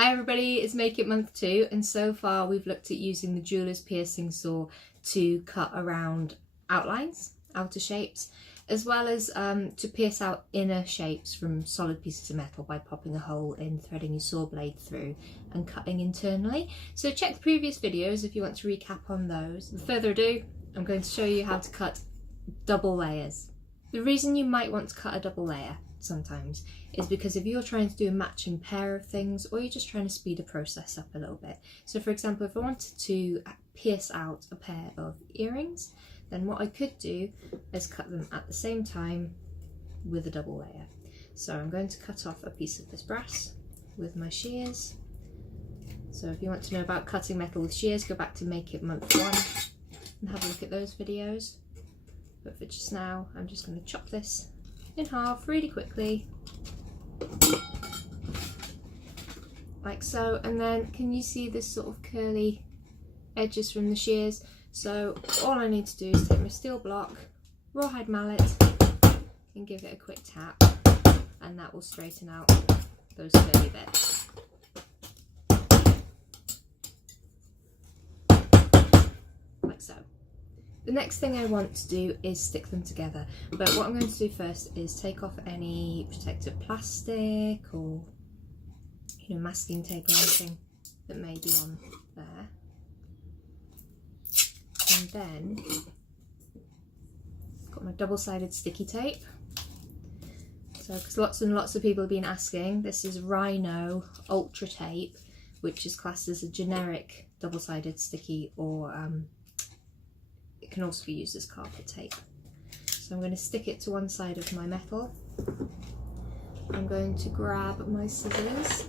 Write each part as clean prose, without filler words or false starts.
Hi everybody, it's Make It month 2 and so far we've looked at using the jeweler's piercing saw to cut around outlines, outer shapes, as well as to pierce out inner shapes from solid pieces of metal by popping a hole in, threading your saw blade through and cutting internally. So check the previous videos if you want to recap on those. Without further ado, I'm going to show you how to cut double layers. The reason you might want to cut a double layer sometimes is because if you're trying to do a matching pair of things, or you're just trying to speed the process up a little bit. So for example, if I wanted to pierce out a pair of earrings, then what I could do is cut them at the same time with a double layer. So I'm going to cut off a piece of this brass with my shears. So if you want to know about cutting metal with shears, go back to Make It month 1 and have a look at those videos. But for just now, I'm just going to chop this in half really quickly, like so. And then can you see this sort of curly edges from the shears? So all I need to do is take my steel block, rawhide mallet, and give it a quick tap, and that will straighten out those curly bits. Like so. The next thing I want to do is stick them together, but what I'm going to do first is take off any protective plastic or masking tape or anything that may be on there. And then I've got my double-sided sticky tape. So because lots and lots of people have been asking, this is Rhino Ultra Tape, which is classed as a generic double-sided sticky, or it can also be used as carpet tape. So I'm going to stick it to one side of my metal. I'm going to grab my scissors.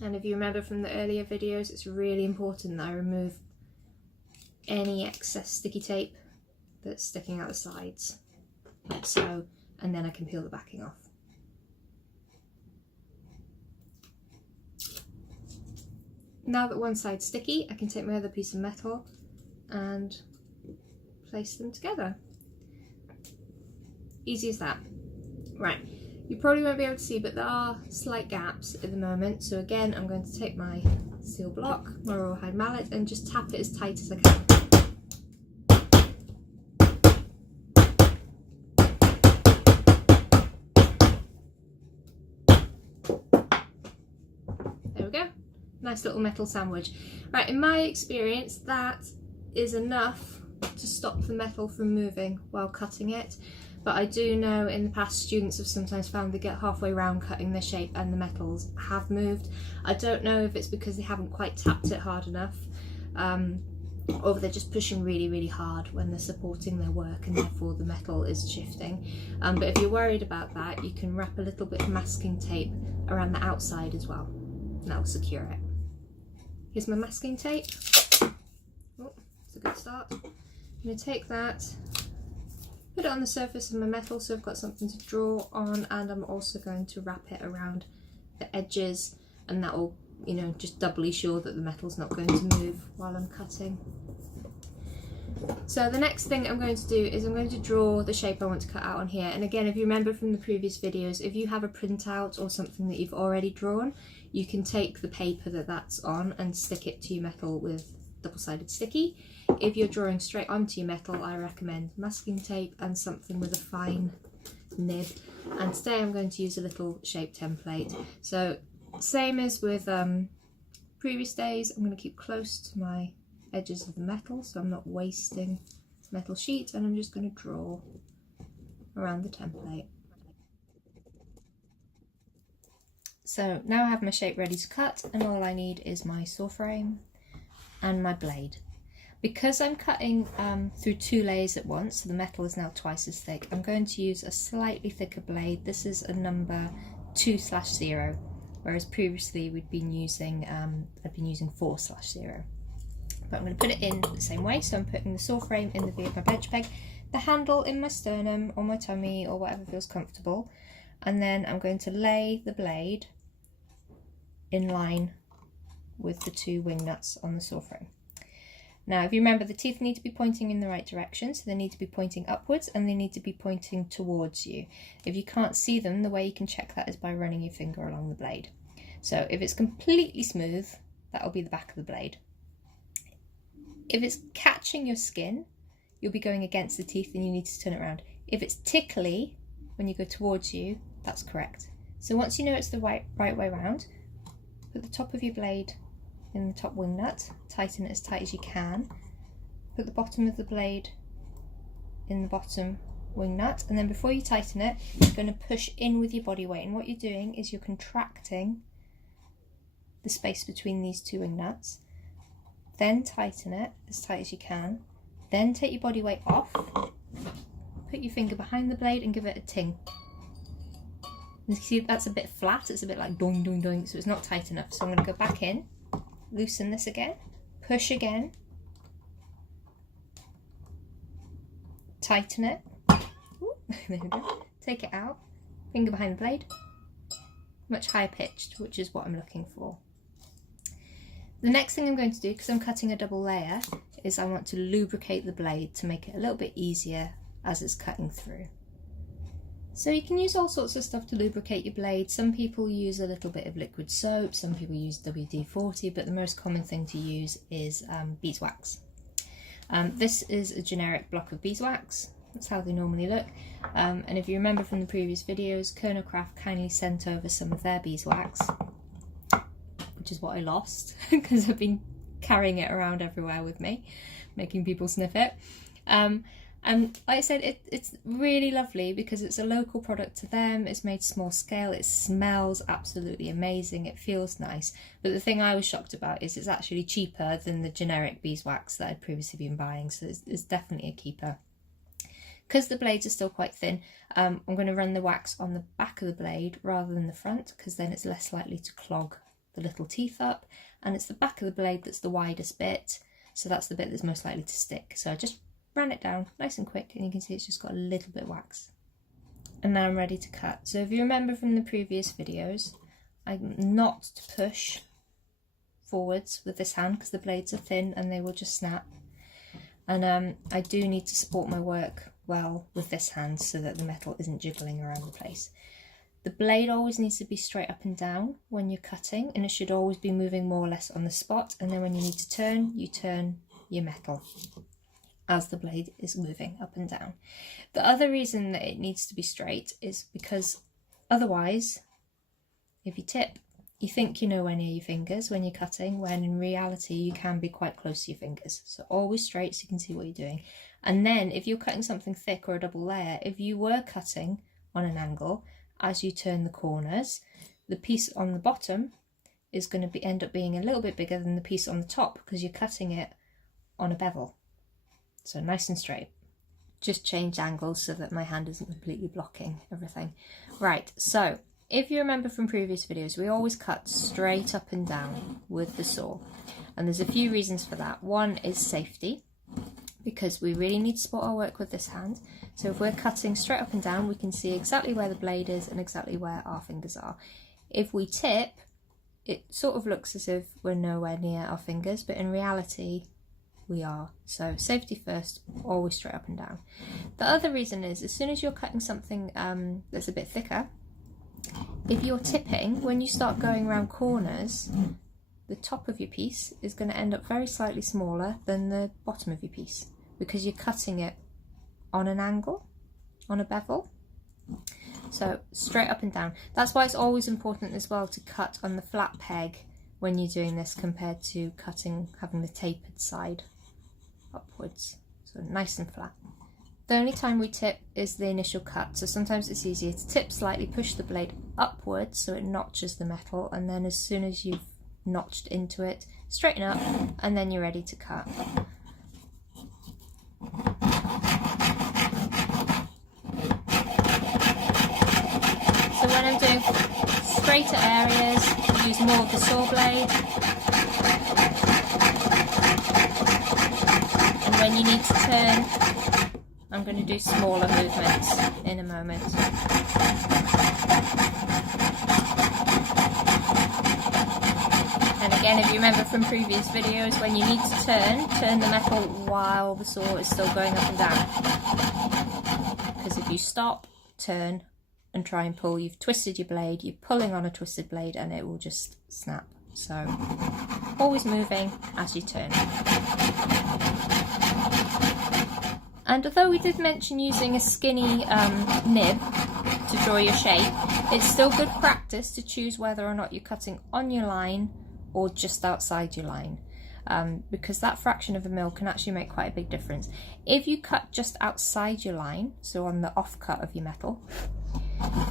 And if you remember from the earlier videos, it's really important that I remove any excess sticky tape that's sticking out the sides, like so, and then I can peel the backing off. Now that one side's sticky, I can take my other piece of metal and place them together. Easy as that. Right, you probably won't be able to see, but there are slight gaps at the moment. So again, I'm going to take my steel block, my rawhide mallet, and just tap it as tight as I can. There we go. Nice little metal sandwich. Right, in my experience, that is enough to stop the metal from moving while cutting it. But I do know in the past students have sometimes found they get halfway around cutting the shape and the metals have moved. I don't know if it's because they haven't quite tapped it hard enough, or if they're just pushing really, really hard when they're supporting their work and therefore the metal is shifting. But if you're worried about that, you can wrap a little bit of masking tape around the outside as well, and that will secure it. Here's my masking tape. Oh, it's a good start. I'm going to take that, put it on the surface of my metal so I've got something to draw on, and I'm also going to wrap it around the edges, and that will, just doubly sure that the metal's not going to move while I'm cutting. So the next thing I'm going to do is I'm going to draw the shape I want to cut out on here. And again, if you remember from the previous videos, if you have a printout or something that you've already drawn, you can take the paper that's on and stick it to your metal with double-sided sticky. If you're drawing straight onto your metal, I recommend masking tape and something with a fine nib. And today I'm going to use a little shape template. So same as with previous days, I'm going to keep close to my edges of the metal so I'm not wasting metal sheet, and I'm just going to draw around the template. So now I have my shape ready to cut, and all I need is my saw frame and my blade. Because I'm cutting through 2 layers at once, so the metal is now twice as thick, I'm going to use a slightly thicker blade. This is a number 2/0, whereas previously I'd been using 4/0. But I'm going to put it in the same way, so I'm putting the saw frame in the V of my bench peg, the handle in my sternum or my tummy or whatever feels comfortable, and then I'm going to lay the blade in line with the 2 wing nuts on the saw frame. Now, if you remember, the teeth need to be pointing in the right direction, so they need to be pointing upwards and they need to be pointing towards you. If you can't see them, the way you can check that is by running your finger along the blade. So if it's completely smooth, that'll be the back of the blade. If it's catching your skin, you'll be going against the teeth and you need to turn it around. If it's tickly when you go towards you, that's correct. So once you know it's the right way around, put the top of your blade in the top wing nut, tighten it as tight as you can, put the bottom of the blade in the bottom wing nut, and then before you tighten it, you're going to push in with your body weight, and what you're doing is you're contracting the space between these two wing nuts, then tighten it as tight as you can, then take your body weight off, put your finger behind the blade and give it a ting. You see that's a bit flat, it's a bit like doing, doing, doing, so it's not tight enough. So I'm going to go back in, loosen this again, push again, tighten it, ooh, there we go. Take it out, finger behind the blade, much higher pitched, which is what I'm looking for. The next thing I'm going to do, because I'm cutting a double layer, is I want to lubricate the blade to make it a little bit easier as it's cutting through. So you can use all sorts of stuff to lubricate your blade. Some people use a little bit of liquid soap, some people use WD-40, but the most common thing to use is beeswax. This is a generic block of beeswax. That's how they normally look. And if you remember from the previous videos, Kernowcraft kindly sent over some of their beeswax, which is what I lost because I've been carrying it around everywhere with me, making people sniff it. And like I said, it's really lovely because it's a local product to them, it's made small scale, it smells absolutely amazing, it feels nice. But the thing I was shocked about is it's actually cheaper than the generic beeswax that I'd previously been buying, so it's definitely a keeper. Because the blades are still quite thin, I'm going to run the wax on the back of the blade rather than the front, because then it's less likely to clog the little teeth up, and it's the back of the blade that's the widest bit, so that's the bit that's most likely to stick. So I just ran it down nice and quick, and you can see it's just got a little bit of wax. And now I'm ready to cut. So if you remember from the previous videos, I'm not to push forwards with this hand because the blades are thin and they will just snap. And I do need to support my work well with this hand so that the metal isn't jiggling around the place. The blade always needs to be straight up and down when you're cutting, and it should always be moving more or less on the spot, and then when you need to turn, you turn your metal as the blade is moving up and down. The other reason that it needs to be straight is because otherwise, if you tip, you think you know where near your fingers when you're cutting, when in reality you can be quite close to your fingers. So always straight so you can see what you're doing. And then if you're cutting something thick or a double layer, if you were cutting on an angle, as you turn the corners, the piece on the bottom is going to end up being a little bit bigger than the piece on the top because you're cutting it on a bevel. So nice and straight. Just change angles so that my hand isn't completely blocking everything. Right, so if you remember from previous videos, we always cut straight up and down with the saw. And there's a few reasons for that. One is safety, because we really need to support our work with this hand. So if we're cutting straight up and down, we can see exactly where the blade is and exactly where our fingers are. If we tip, it sort of looks as if we're nowhere near our fingers, but in reality, we are. So safety first, always straight up and down. The other reason is, as soon as you're cutting something that's a bit thicker, if you're tipping, when you start going around corners, the top of your piece is going to end up very slightly smaller than the bottom of your piece because you're cutting it on an angle, on a bevel. So straight up and down. That's why it's always important as well to cut on the flat peg when you're doing this compared to cutting, having the tapered side upwards. So nice and flat. The only time we tip is the initial cut, so sometimes it's easier to tip slightly, push the blade upwards so it notches the metal, and then as soon as you've notched into it, straighten up, and then you're ready to cut. So when I'm doing straighter areas, I use more of the saw blade, and when you need to turn, I'm going to do smaller movements in a moment. And again, if you remember from previous videos, when you need to turn the metal while the saw is still going up and down. Because if you stop, turn and try and pull, you've twisted your blade, you're pulling on a twisted blade and it will just snap. So always moving as you turn. And although we did mention using a skinny nib to draw your shape, it's still good practice to choose whether or not you're cutting on your line or just outside your line, because that fraction of a mil can actually make quite a big difference. If you cut just outside your line, so on the off cut of your metal,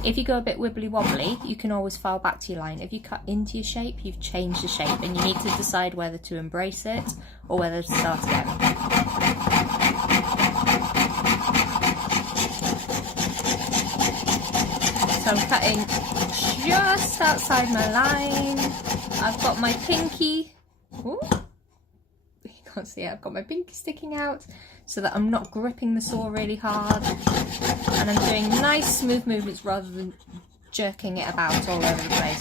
if you go a bit wibbly wobbly, you can always file back to your line. If you cut into your shape, you've changed the shape and you need to decide whether to embrace it or whether to start again. So I'm cutting just outside my line. I've got my pinky, ooh, you can't see it, I've got my pinky sticking out so that I'm not gripping the saw really hard, and I'm doing nice smooth movements rather than jerking it about all over the place.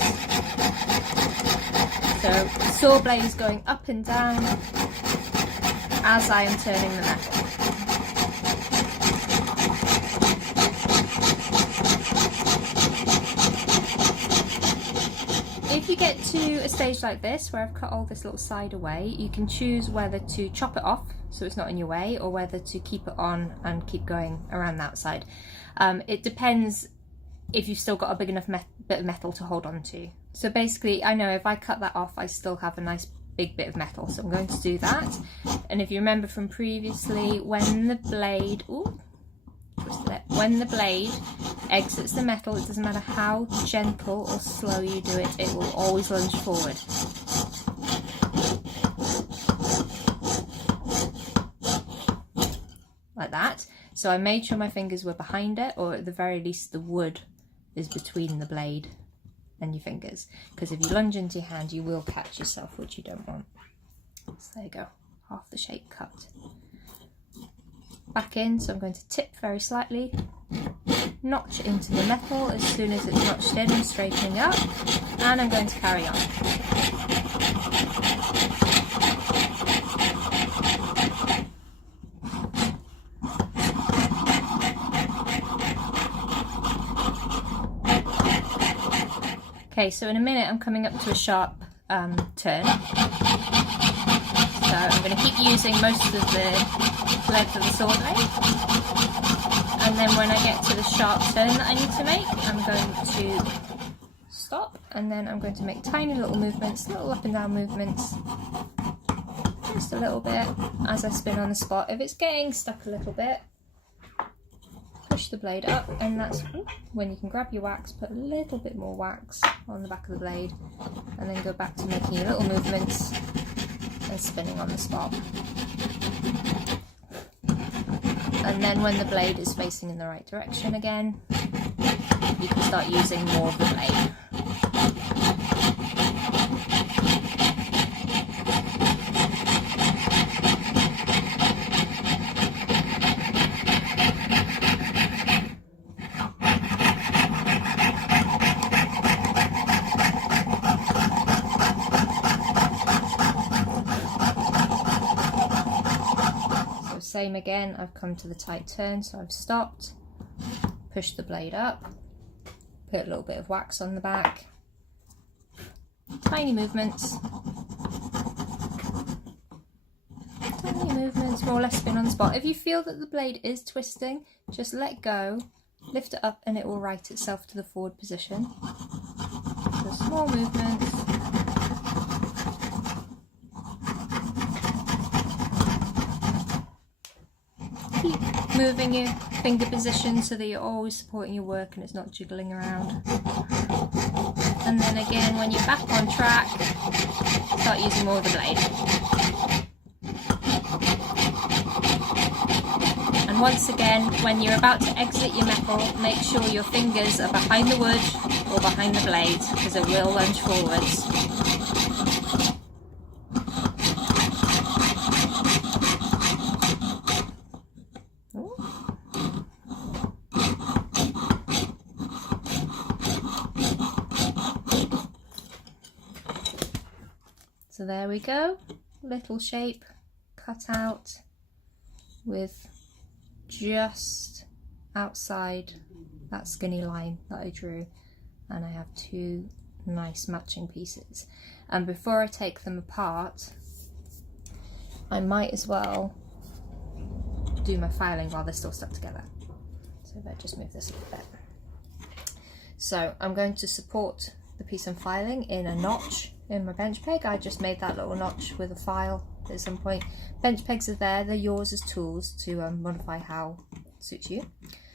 So the saw blade is going up and down as I am turning the metal. If you get to a stage like this where I've cut all this little side away, you can choose whether to chop it off so it's not in your way or whether to keep it on and keep going around that side. It depends if you've still got a big enough bit of metal to hold on to. So basically, I know if I cut that off, I still have a nice big bit of metal, so I'm going to do that. And if you remember from previously, when the blade, ooh, twisted it, when the blade exits the metal, it doesn't matter how gentle or slow you do it, it will always lunge forward. Like that. So I made sure my fingers were behind it, or at the very least the wood is between the blade and your fingers, because if you lunge into your hand you will catch yourself, which you don't want. So there you go, half the shape cut. Back in, so I'm going to tip very slightly, notch into the metal. As soon as it's notched in, I'm straightening up, and I'm going to carry on. Okay, so in a minute I'm coming up to a sharp turn. So I'm going to keep using most of the length of the saw blade. And then when I get to the sharp turn that I need to make, I'm going to stop, and then I'm going to make tiny little movements, little up and down movements, just a little bit as I spin on the spot. If it's getting stuck a little bit, push the blade up, and that's when you can grab your wax, put a little bit more wax on the back of the blade, and then go back to making your little movements and spinning on the spot. And then when the blade is facing in the right direction again, you can start using more of the blade. Same again, I've come to the tight turn, so I've stopped, pushed the blade up, put a little bit of wax on the back, tiny movements, more or less spin on the spot. If you feel that the blade is twisting, just let go, lift it up, and it will right itself to the forward position. So small movements. Keep moving your finger position so that you're always supporting your work and it's not jiggling around. And then again, when you're back on track, start using more of the blade. And once again, when you're about to exit your metal, make sure your fingers are behind the wood or behind the blade, because it will lunge forwards. So there we go, little shape cut out with just outside that skinny line that I drew, and I have two nice matching pieces. And before I take them apart, I might as well do my filing while they're still stuck together. So if I just move this a little bit. So I'm going to support the piece I'm filing in a notch in my bench peg. I just made that little notch with a file at some point. Bench pegs are there, they're yours as tools to modify how it suits you.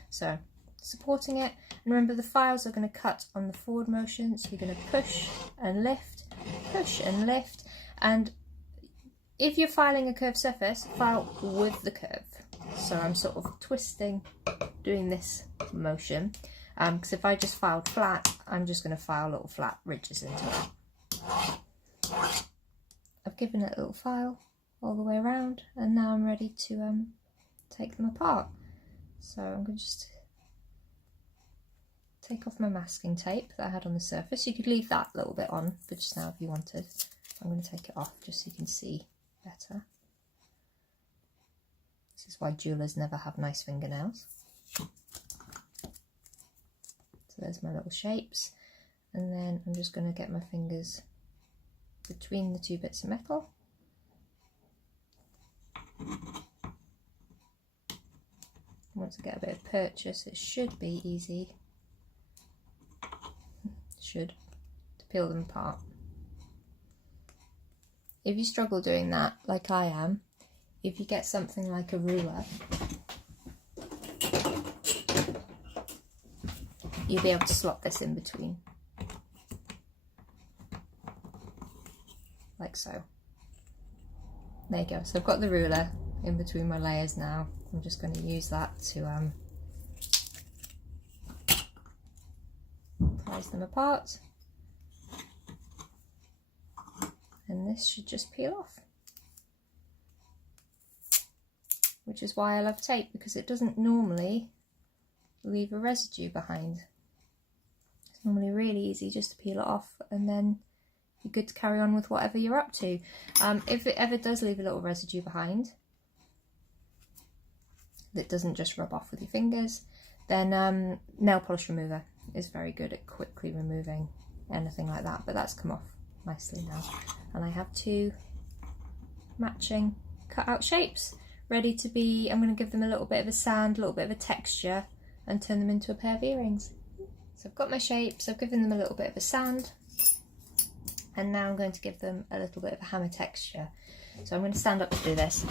So supporting it, and remember the files are going to cut on the forward motion, so you're going to push and lift, and if you're filing a curved surface, file with the curve. So I'm sort of twisting, doing this motion, because if I just filed flat, I'm just going to file little flat ridges into it. I've given it a little file all the way around, and now I'm ready to take them apart. So I'm going to just take off my masking tape that I had on the surface. You could leave that little bit on for just now if you wanted. I'm going to take it off just so you can see better. This is why jewelers never have nice fingernails. So there's my little shapes, and then I'm just going to get my fingers between the two bits of metal. Once I get a bit of purchase, it should be easy, to peel them apart. If you struggle doing that, like I am, if you get something like a ruler, you'll be able to slot this in between, like so. There you go. So I've got the ruler in between my layers now. I'm just going to use that to prise them apart, and this should just peel off, which is why I love tape, because it doesn't normally leave a residue behind. It's normally really easy just to peel it off, and then you're good to carry on with whatever you're up to. If it ever does leave a little residue behind that doesn't just rub off with your fingers, then nail polish remover is very good at quickly removing anything like that, but that's come off nicely now. And I have two matching cut out shapes ready to be, I'm going to give them a little bit of a sand, a little bit of a texture, and turn them into a pair of earrings. So I've got my shapes, I've given them a little bit of a sand, and now I'm going to give them a little bit of a hammer texture. So I'm going to stand up to do this.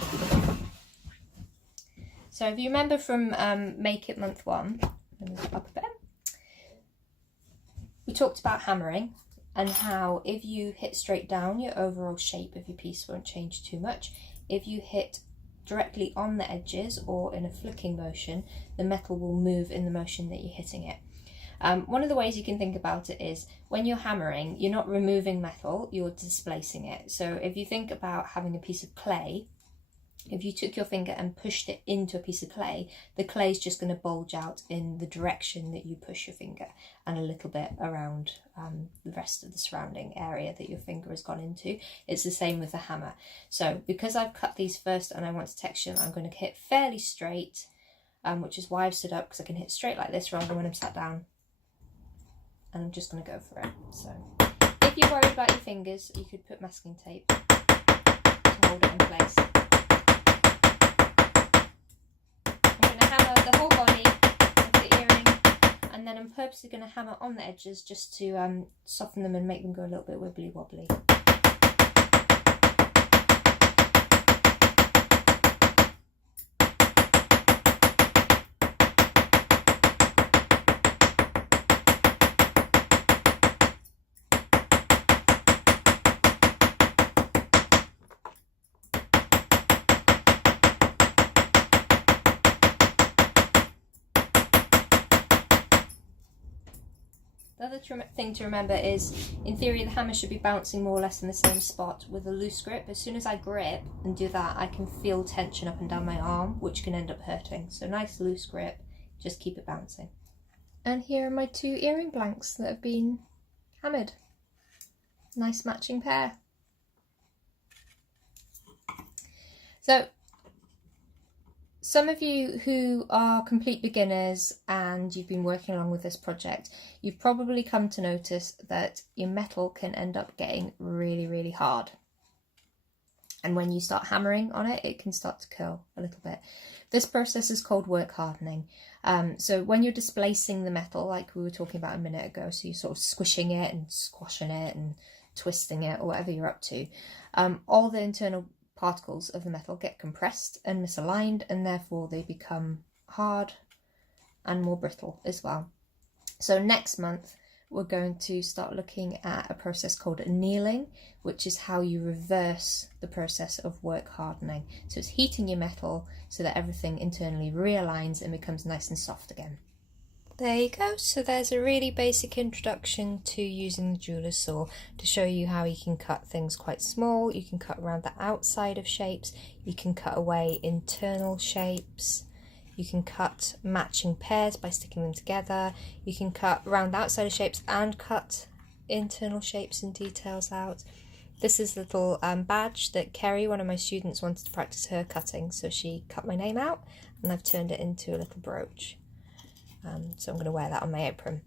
So if you remember from Make It Month 1, let me up a bit, we talked about hammering and how if you hit straight down, your overall shape of your piece won't change too much. If you hit directly on the edges or in a flicking motion, the metal will move in the motion that you're hitting it. One of the ways you can think about it is when you're hammering, you're not removing metal, you're displacing it. So if you think about having a piece of clay, if you took your finger and pushed it into a piece of clay, the clay is just going to bulge out in the direction that you push your finger and a little bit around the rest of the surrounding area that your finger has gone into. It's the same with the hammer. So because I've cut these first and I want to texture them, I'm going to hit fairly straight, which is why I've stood up, because I can hit straight like this rather than when I'm sat down. And I'm just going to go for it. So if you're worried about your fingers, you could put masking tape to hold it in place. Hammer the whole body of the earring, and then I'm purposely going to hammer on the edges just to soften them and make them go a little bit wibbly wobbly. The other thing to remember is, in theory, the hammer should be bouncing more or less in the same spot with a loose grip. As soon as I grip and do that, I can feel tension up and down my arm, which can end up hurting. So nice loose grip, just keep it bouncing. And here are my two earring blanks that have been hammered. Nice matching pair. So some of you who are complete beginners and you've been working along with this project, you've probably come to notice that your metal can end up getting really, really hard. And when you start hammering on it, it can start to curl a little bit. This process is called work hardening. So when you're displacing the metal, like we were talking about a minute ago, so you're sort of squishing it and squashing it and twisting it or whatever you're up to, all the internal particles of the metal get compressed and misaligned, and therefore they become hard and more brittle as well. So next month we're going to start looking at a process called annealing, which is how you reverse the process of work hardening. So it's heating your metal so that everything internally realigns and becomes nice and soft again. There you go. So there's a really basic introduction to using the jeweler's saw to show you how you can cut things quite small. You can cut around the outside of shapes, you can cut away internal shapes, you can cut matching pairs by sticking them together, you can cut around the outside of shapes and cut internal shapes and details out. This is the little badge that Kerry, one of my students, wanted to practice her cutting, so she cut my name out and I've turned it into a little brooch. So I'm going to wear that on my apron.